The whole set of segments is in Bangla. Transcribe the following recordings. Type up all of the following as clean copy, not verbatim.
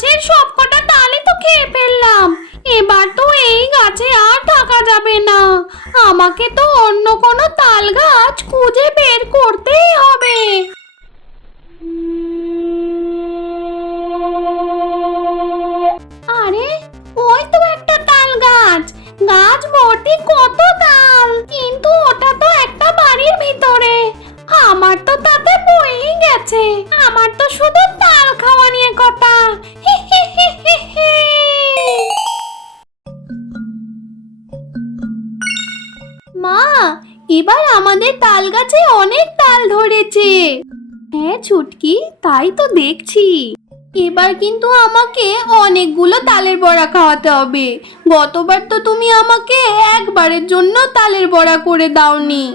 গাছের সবকটা তালই তো খেয়ে ফেললাম। এবার তো এই গাছে আর থাকা যাবে না। আমাকে তো অন্য কোনো তাল গাছ খুঁজে বের করতেই হবে। আরে, ওই তো একটা তাল গাছ। গাছ ভর্তি কত তাল, কিন্তু ওটা তো একটা বাড়ির ভিতরে। আমার তো তাতে বয়েই গেছে। আমার তো শুধু তাল খাওয়া নিয়ে কথা। হি হি হি হি হি। মা, এবার আমাদের তাল গাছে অনেক তাল ধরেছে। হ্যাঁ ছুটকি, তাই তো দেখছি। এবার কিন্তু আমাকে অনেকগুলো তালের বড়া খাওয়াতে হবে। গতবার তো তুমি আমাকে একবারের জন্য তালের বড়া করে দাওনি।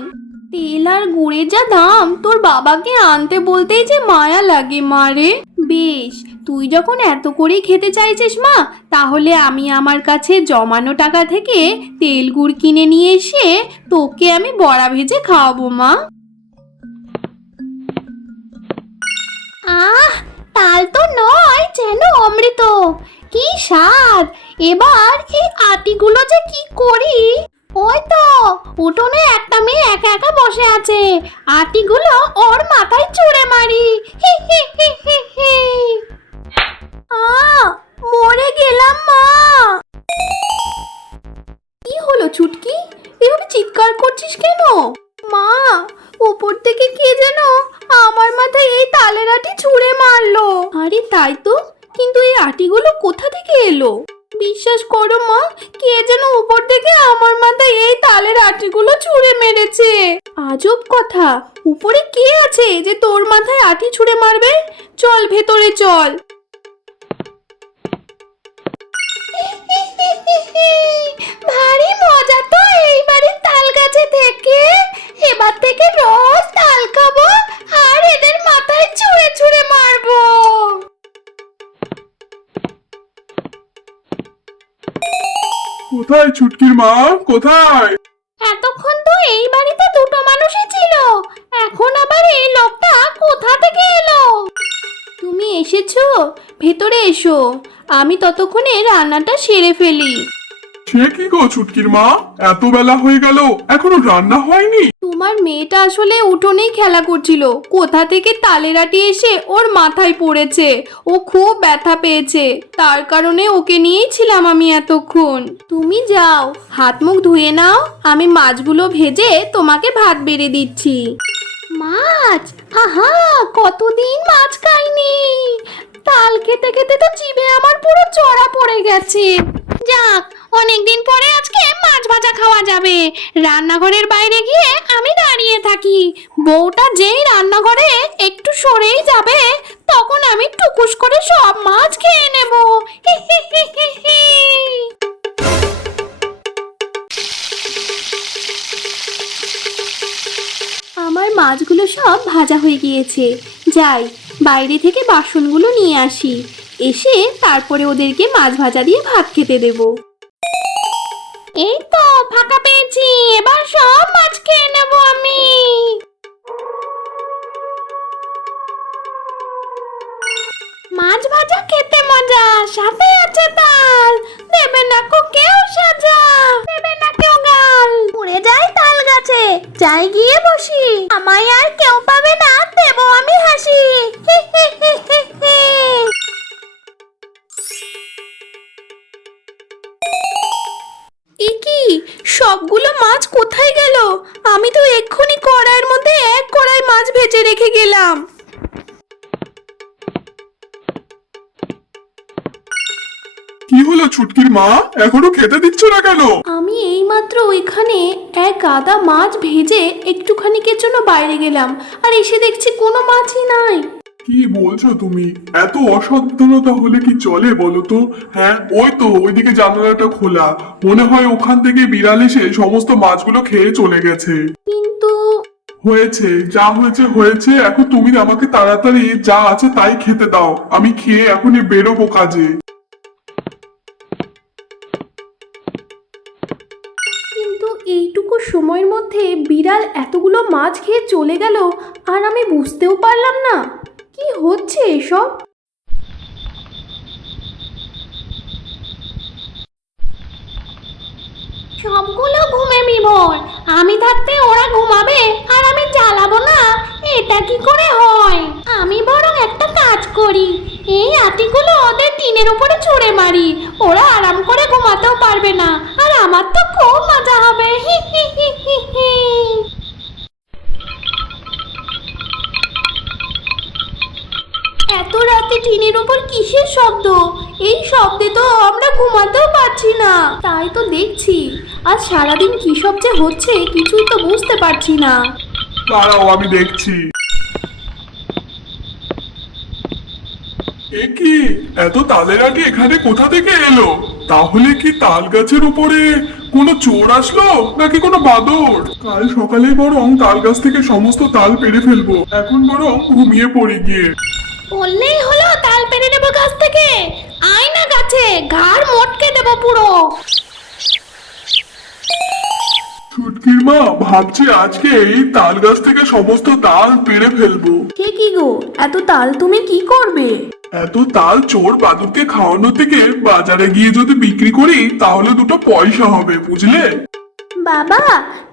তেল আর গুড়ের যা দাম, তোর বাবাকে আনতে বলতেই যে মায়া লাগে মা রে। বেশ, তুই যখন এত করেই খেতে চাইছিস মা, তাহলে আমি আমার কাছে জমানো টাকা থেকে তেল গুড় কিনে নিয়ে এসে তোকে আমি বড়া ভেজে খাওয়াবো মা। আহ, তাল তো নয়, যেন অমৃত। কি স্বাদ! এবার এই আটিগুলো যে কি করি। ওই তো উঠোনে একটা মেয়ে একা একা বসে আছে। আটিগুলো ওর মাথায় ছুঁড়ে মারি। হি হি হি হি হি। মরে গেলাম মা। কি হলো ছুটকি, এভাবে চিৎকার করছিস কেন? মা, উপর থেকে কে যেন আমার মাথায় এই তালের আটি ছুঁড়ে মারলো। আরে তাই তো, কিন্তু এই আটিগুলো কোথা থেকে এলো? বিশ্বাস করো মা, কে যেন উপর থেকে আমার মাথায় এই তালের আটিগুলো ছুঁড়ে মেরেছে। আজব কথা, উপরে কে আছে যে তোর মাথায় আটি ছুঁড়ে মারবে? চল ভেতরে চল। ভারী মজা তো এই বাড়ির তাল গাছে থেকে। এবার থেকে রোজ তাল খাবো আর এদের মাথায় ছুঁড়ে ছুঁড়ে মারবো। কোথায় ছুটকির মা, কোথায়? এতক্ষণ তো এই বাড়িতে দুটো মানুষই ছিল, এখন আবার এই লোকটা কোথা থেকে এলো? তুমি এসেছো? ভেতরে এসো, আমি ততক্ষণে রান্নাটা সেরে ফেলি। সে কি গো ছুটকির মা, এত বেলা হয়ে গেল এখনো রান্না হয়নি? তোমার মেয়েটা আসলে উঠোনেই খেলা করছিল, কোথা থেকে তালের আটি এসে ওর মাথায় পড়েছে। ও খুব ব্যথা পেয়েছে, তার কারণে ওকে নিয়েই ছিলাম আমি এতক্ষণ। তুমি যাও, হাত মুখ ধুয়ে নাও, আমি মাছগুলো ভেজে তোমাকে ভাত বেড়ে দিচ্ছি। মাছ? আহা, কতদিন মাছ খাইনি। তাল খেতে খেতে তো জিভে আমার পুরো চড়া পড়ে গেছে। যাক, অনেকদিন পরে আজকে মাছ ভাজা খাওয়া যাবে। রান্নাঘরের বাইরে গিয়ে আমি দাঁড়িয়ে থাকি। বউটা যেই রান্নাঘরে একটু সরেই যাবে, তখন আমি টুকুস করে সব মাছ খেয়ে নেব। হি হি হি হি হি। আমার মাছগুলো সব ভাজা হয়ে গিয়েছে। যাই, বাইরে থেকে বাসনগুলো নিয়ে আসি, এসে তারপরে ওদেরকে মাছ ভাজা দিয়ে ভাত খেতে দেব। এই তো ফাঁকা পেয়েছি, এবার সব মাছ খেয়ে নেব আমি। মাছ ভাজা খেতে মজা, সাথে আছে তাল। দেবে না কো কেউ সাজা, দেবে না কেউ গাল। উড়ে যাই তাল গাছে, যাই গিয়ে বসি। আমায় আর কেউ পাবে না, দেব আমি হাসি। হি হি হি হি হি। কি সবগুলো মাছ কোথায় গেল? আমি তো এক্ষুনি কড়াইয়ের মধ্যে এক কড়াই মাছ ভেজে রেখে গেলাম। কি হলো ছুটকির মা, এখনো খেতে দিচ্ছ না কেন? আমি এইমাত্র ওইখানে এক গাদা মাছ ভেজে একটুখানিকের জন্য বাইরে গেলাম, আর এসে দেখছি কোনো মাছই নাই। কি বলছো তুমি? এত অসাবধানতা হলে কি চলে বলো তো? হ্যাঁ, ওই তো ওইদিকে জানালাটা খোলা, মনে হয় ওখান থেকে বিড়াল এসে সমস্ত মাছগুলো খেয়ে চলে গেছে। কিন্তু হয়েছে যা হয়েছে হয়েছে, এখন তুমি আমাকে তাড়াতাড়ি যা আছে তাই খেতে দাও, আমি খেয়ে এখনই বেরোবো কাজে। কিন্তু এইটুকু সময়ের মধ্যে বিড়াল এতগুলো মাছ খেয়ে চলে গেল, আর আমি বুঝতেও পারলাম না কি হচ্ছে এসব। সবগুলো ঘুমে বিভোর। আমি থাকতে ওরা ঘুমাবে আর আমি জ্বালাবো না, এটা কি করে হয়? আমি বরং একটা কাজ করি, এই আটিগুলো ওদের টিনের উপরে ছুঁড়ে মারি, ওরা আরাম করে ঘুমাতেও পারবে না, আর আমার তো খুব মজা হবে। হি হি হি হি হি। এত রাতে টিনের উপর কিসের শব্দ? এই শব্দে তো আমরা ঘুমাতেও পারছি না। তাই তো দেখছি, আজ সারাদিন কি সব যে হচ্ছে কিছুই তো বুঝতে পারছি না। দাঁড়াও আমি দেখছি। এ কি, এত তালের আটি এখানে কোথা থেকে এলো? তাহলে কি তাল গাছের উপরে কোনো চোর আসলো নাকি কোনো বাদর? কাল সকালে বরং তাল গাছ থেকে সমস্ত তাল পেড়ে ফেলবো, এখন বরং ঘুমিয়ে পড়ি গিয়ে। বললেই হলো তাল পেরে নেবো গাছ থেকে। আয় না গাছে, ঘাড় মটকে দেবো পুরো। ছুটকির মা ভাবছি আজকে এই তাল গাছ থেকে সমস্ত তাল পেড়ে ফেলবো। সে কি গো, এত তাল তুমি কি করবে? এত তাল চোর বাদুরকে খাওয়ানো থেকে বাজারে গিয়ে যদি বিক্রি করি তাহলে দুটো পয়সা হবে, বুঝলে? বাবা,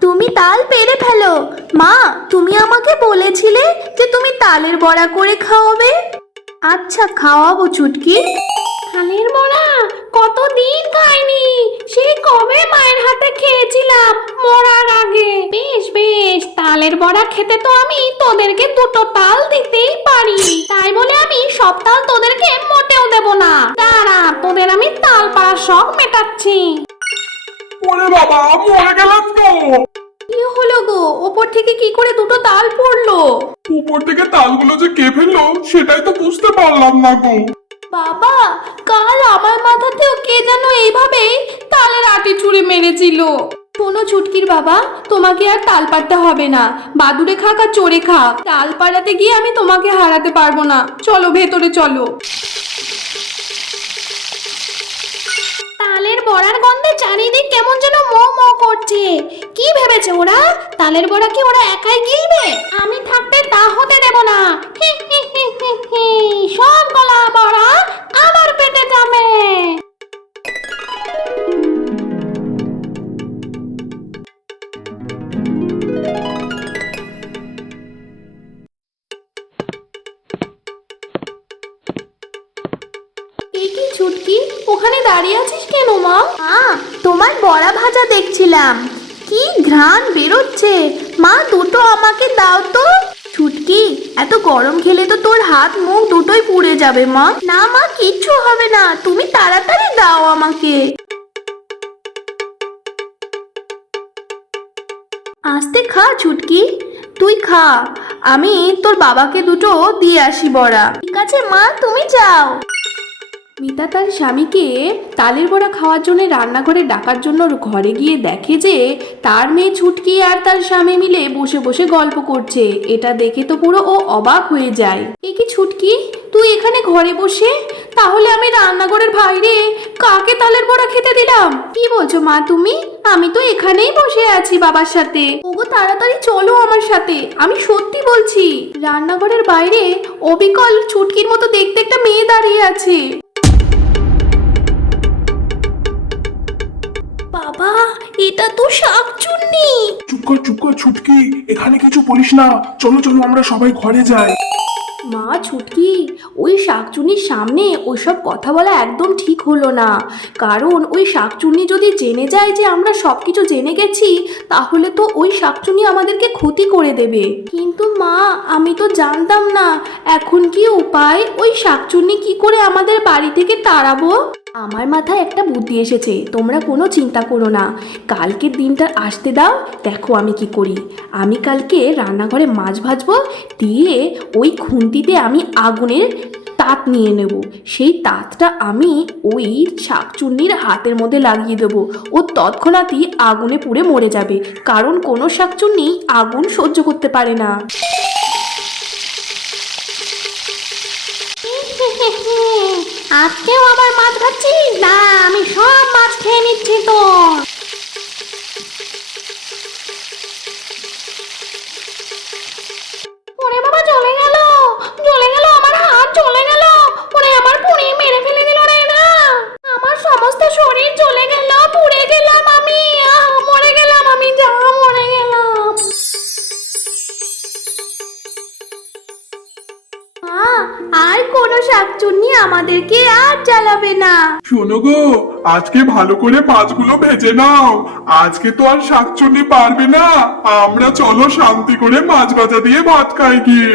তুমি তাল পেড়ে ফেলো। মা, তুমি আমাকে বলেছিলে যে তুমি তালের বড়া করে খাওয়াবে। আচ্ছা, খাওয়াবো ছুটকি। তালের বড়া কতদিন খাইনি, সেই কবে মায়ের হাতে খেয়েছিলাম মরার আগে। বেশ বেশ, তালের বড়া খেতে তো আমি তোদেরকে দুটো তাল দিতেই পারি, তাই বলে আমি সব তাল তোদেরকে মোটেও দেব না। দাঁড়া, তোদের আমি তাল পাড়ার শখ মেটাচ্ছি। ওরে বাবা, মরে গেলাম তো। কি হলো গো, ওপর থেকে কি করে দুটো তাল পড়লো? উপর থেকে তালগুলো যে কে ফেললো সেটাই তো বুঝতে পারলাম না গো। বাবা, কাল আমার মাথাতেও কে যেন এইভাবেই তালের আটি ছুঁড়ে মেরেছিল। শোনো ছুটকির বাবা, তোমাকে আর তাল পাড়তে হবে না। বাদুড়ে খাক আর চোরে খাক, তাল পাড়াতে গিয়ে আমি তোমাকে হারাতে পারবো না। চলো ভেতরে চলো। তালের বড়ার গন্ধে চারিদিক কেমন যেন মো মো করছে। কি ভেবেছে ওরা, তালের বড়া কি ওরা একাই গিলবে? আমি থাকতে তা হতে দেব না। হি হি হি হি হি। সব গলা বড়া আমার পেটে যাবে। এ কি ছুটকি, ওখানে দাঁড়িয়ে আছিস কেন মা? তোমার বড়া ভাজা দেখছিলাম, কি ঘ্রাণ বেরোচ্ছে। মা, দুটো আমাকে দাও তো। ছুটকি, এত গরম খেলে তো তোর হাত মুখ দুটোই পুড়ে যাবে মা। না মা, কিচ্ছু হবে না, তুমি তাড়াতাড়ি দাও আমাকে। আস্তে খা ছুটকি, তুই খা, আমি তোর বাবাকে দুটো দিয়ে আসি বড়া। ঠিক আছে মা, তুমি যাও। মিতা তার স্বামীকে তালের বড়া খাওয়ার জন্য রান্নাঘরে ডাকার জন্য ঘরে গিয়ে দেখে যে তার মেয়ে ছুটকি আর তার স্বামী মিলে বসে বসে গল্প করছে। এটা দেখে তো পুরো ও অবাক হয়ে যায়। এ কি ছুটকি, তুই এখানে ঘরে বসে? তাহলে আমি রান্নাঘরের বাইরে কাকে তালের বড়া খেতে দিলাম? কি বলছো মা তুমি? আমি তো এখানেই বসে আছি বাবার সাথে। ওগো তাড়াতাড়ি চলো আমার সাথে, আমি সত্যি বলছি। রান্নাঘরের বাইরে অবিকল ছুটকির মতো দেখতে একটা মেয়ে দাঁড়িয়ে আছে। বাবা, এটা তো শাকচুন্নি। চুপ কর ছুটকি, এখানে কিছু বলিস না। চলো চলো আমরা সবাই ঘরে যাই। মা ছুটকি, ওই শাকচুন্নির সামনে ওইসব কথা বলা একদম ঠিক হলো না। কারণ ওই শাকচুন্নি যদি জেনে যায় যে আমরা সবকিছু জেনে গেছি, তাহলে তো ওই শাকচুন্নি আমাদেরকে ক্ষতি করে দেবে। কিন্তু মা, আমি তো জানতাম না। এখন কি উপায়? ওই শাকচুন্নি কি করে আমাদের বাড়ি থেকে তাড়াবো? আমার মাথায় একটা বুদ্ধি এসেছে, তোমরা কোনো চিন্তা করো না। কালকের দিনটা আসতে দাও, দেখো আমি কি করি। আমি কালকে রান্নাঘরে মাছ ভাজবো, দিয়ে ওই খুন্তিতে আমি আগুনের তাত নিয়ে নেব। সেই তাতটা আমি ওই শাকচুন্নির হাতের মধ্যে লাগিয়ে দেবো। ও তৎক্ষণাৎই আগুনে পুড়ে মরে যাবে, কারণ কোনো শাকচুন্নি আগুন সহ্য করতে পারে না। আজকেও আবার মাছ ভাবছিস? না, আমি সব মাছ খেয়ে নিচ্ছি তোর। ওরে বাবা, জ্বলে গেল, জ্বলে গেল, আমার হাত জ্বলে গেল। ওরে, আমার পুড়িয়ে মেরে ফেলে দিল রে। না, আমার সমস্ত শরীর জ্বলে গেল, পুড়ে গেলাম আমি। আমাদেরকে আর জ্বালাবে না। শোনো গো, আজকে ভালো করে মাছগুলো ভেজে নাও। আজকে তো আর শাকচুন্নি পারবে না, আমরা চলো শান্তি করে মাছ ভাজা দিয়ে ভাত খাই গিয়ে।